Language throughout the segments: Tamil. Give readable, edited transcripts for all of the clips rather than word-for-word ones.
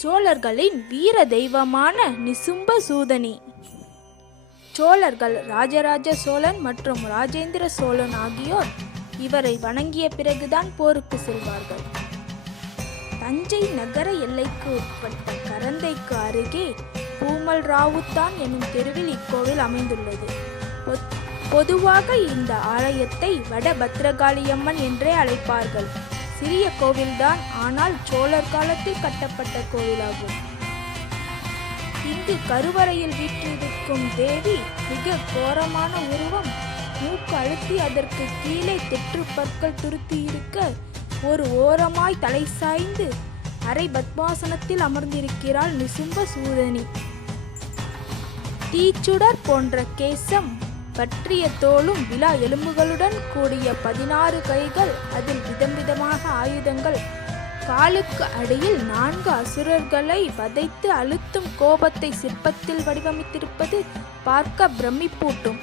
சோழர்களின் வீர தெய்வமான நிசும்ப சூதனி. சோழர்கள் ராஜராஜ சோழன் மற்றும் ராஜேந்திர சோழன் ஆகியோர் இவரை வணங்கிய பிறகுதான் போருக்கு செல்வார்கள். தஞ்சை நகர எல்லைக்கு உட்பட்ட கரந்தைக்கு அருகே பூமல் ராவுத்தான் எனும் தெருவில் இக்கோவில் அமைந்துள்ளது. பொதுவாக இந்த ஆலயத்தை வட பத்ரகாளியம்மன் என்றே அழைப்பார்கள். சிறிய கோவில்தான், ஆனால் சோழர் காலத்தில் கட்டப்பட்ட கோவிலாகும். இங்கு கருவறையில் வீற்றிருக்கும் தேவி மிக கோரமான உருவம். மூக்கு அழுத்தி அதற்கு கீழே தெற்று பற்கள் துருத்தி இருக்க ஒரு ஓரமாய் தலை சாய்ந்து அரை பத்மாசனத்தில் அமர்ந்திருக்கிறாள் நிசும்ப சூதனி. தீச்சுடர் போன்ற கேசம், பற்றிய தோளும் விலா எலும்புகளுடன் கூடிய 16 கைகள், அதில் விதவிதமாக ஆயுதங்கள், காலுக்கு அடியில் 4 அசுரர்களை வதைத்து அழுத்தும் கோபத்தை சிற்பத்தில் வடிவமைத்திருப்பது பார்க்க பிரமிப்பூட்டும்.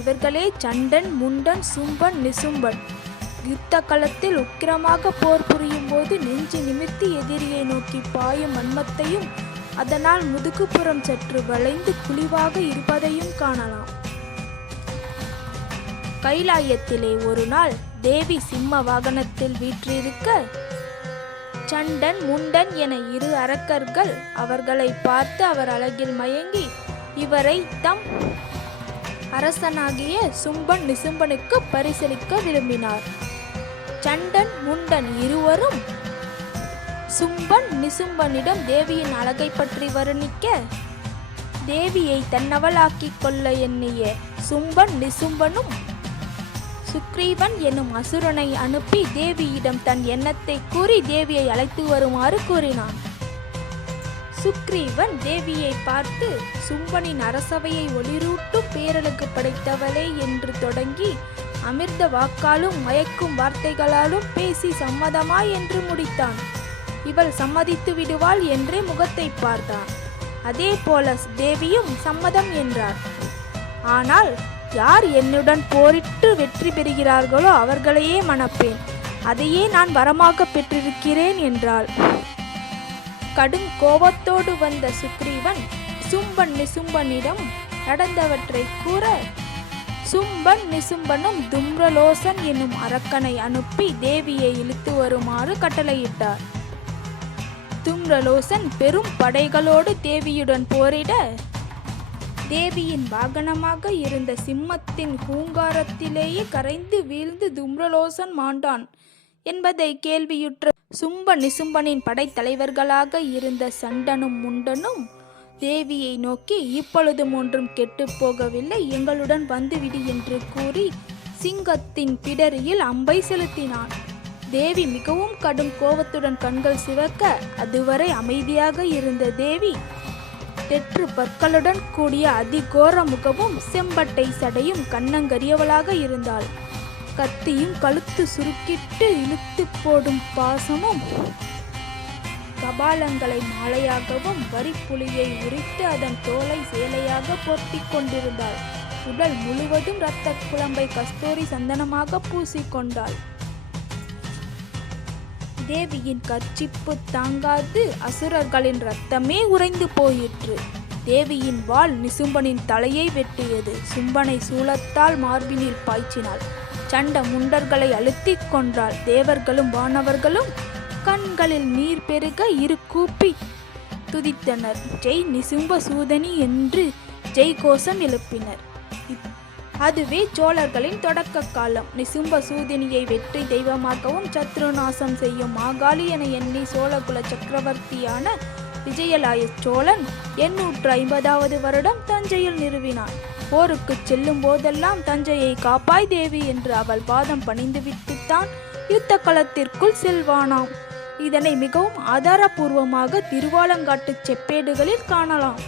இவர்களே சண்டன், முண்டன், சும்பன், நிசும்பன். யுத்த களத்தில் உக்கிரமாக போர் புரியும் போது நெஞ்சு நிமிர்த்தி எதிரியை நோக்கி பாயும் வன்மத்தையும், அதனால் முதுகுப்புறம் சற்று வளைந்து குழிவாக இருப்பதையும் காணலாம். கைலாயத்திலே ஒரு நாள் தேவி சிம்ம வாகனத்தில் வீற்றிருக்க சண்டன், முண்டன் என 2 அரக்கர்கள் அவர்களை பார்த்து அவர் அழகில் மயங்கி இவரை தம் அரசனாகிய சும்பன் நிசும்பனுக்கு பரிசளிக்க விரும்பினார். சண்டன், முண்டன் இருவரும் சும்பன் நிசும்பனிடம் தேவியின் அழகை பற்றி வர்ணிக்க, தேவியை தன்னவளாக்கிக் கொள்ள எண்ணிய சும்பன் நிசும்பனும் சுக்ரீவன் எனும் அசுரனை அனுப்பி தேவியிடம் தன் எண்ணத்தை கூறி தேவியை அழைத்து வருமாறு கூறினான். சுக்ரீவன் தேவியை பார்த்து, சும்பனின் அரசவையை ஒளிரூட்டும் பேரழகு படைத்தவளே என்று தொடங்கி அமிர்த வாக்காலும் மயக்கும் வார்த்தைகளாலும் பேசி சம்மதமாய் என்று முடித்தான். இவள் சம்மதித்து விடுவாள் என்றே முகத்தை பார்த்தான். அதே போல தேவியும் சம்மதம் என்றார். ஆனால் யார் என்னுடன் போரிட்டு வெற்றி பெறுகிறார்களோ அவர்களையே மணப்பேன், அதையே நான் வரமாக பெற்றிருக்கிறேன் என்றாள். கடும் கோபத்தோடு வந்த சுக்ரீவன் சும்பன் நிசும்பனிடம் நடந்தவற்றை கூற, சும்பன் நிசும்பனும் தும்ரலோசன் என்னும் அரக்கனை அனுப்பி தேவியை இழுத்து வருமாறு கட்டளையிட்டார். தும்ரலோசன் பெரும் படைகளோடு தேவியுடன் போரிட, தேவியின் வாகனமாக இருந்த சிம்மத்தின் ஹூங்காரத்திலேயே கரைந்து வீழ்ந்து தும்ரலோசன் மாண்டான் என்பதை கேள்வியுற்ற சும்ப நிசும்பனின் படைத்தலைவர்களாக இருந்த சண்டனும் முண்டனும் தேவியை நோக்கி, இப்பொழுதும் ஒன்றும் கெட்டு போகவில்லை, எங்களுடன் வந்துவிடு என்று கூறி சிங்கத்தின் பிடரியில் அம்பை செலுத்தினான். தேவி மிகவும் கடும் கோபத்துடன் கண்கள் சிவக்க, அதுவரை அமைதியாக இருந்த தேவி தெற்று பற்களுடன் கூடிய அதிகோர முகமும் செம்பட்டை சடையும் கண்ணங்கரியவளாக இருந்தாள். கத்தியும் கழுத்து சுருக்கிட்டு இழுத்து போடும் பாசமும், கபாலங்களை மாலையாகவும் வரிப்புலியை உரித்து அதன் தோலை சேலையாக போர்த்தி கொண்டிருந்தாள். உடல் முழுவதும் இரத்த குழம்பை கஸ்தூரி சந்தனமாக பூசிக்கொண்டாள். தேவியின் கர்ச்சிப்பு தாங்காது அசுரர்களின் இரத்தமே உறைந்து போயிற்று. தேவியின் வாள் நிசும்பனின் தலையை வெட்டியது. சும்பனை சூலத்தால் மார்பினில் பாய்ச்சினாள். சண்ட முண்டர்களை அழுத்தி கொன்றாள். தேவர்களும் வானவர்களும் கண்களில் நீர் பெருக இரு கூப்பி துதித்தனர். ஜெய் நிசும்ப சூதனி என்று ஜெய் கோஷம் எழுப்பினர். அதுவே சோழர்களின் தொடக்க காலம். நிசும்ப சூதினியை வெற்றி தெய்வமாகவும் சத்ருநாசம் செய்யும் மாகாளி என எண்ணி சோழகுல சக்கரவர்த்தியான விஜயலாய சோழன் 850வது வருடம் தஞ்சையில் நிறுவினான். போருக்கு செல்லும் போதெல்லாம் தஞ்சையை காப்பாய் தேவி என்று அவள் பாதம் பணிந்துவிட்டுத்தான் யுத்த களத்திற்குள் செல்வானாம். இதனை மிகவும் ஆதாரபூர்வமாக திருவாலங்காட்டு செப்பேடுகளில் காணலாம்.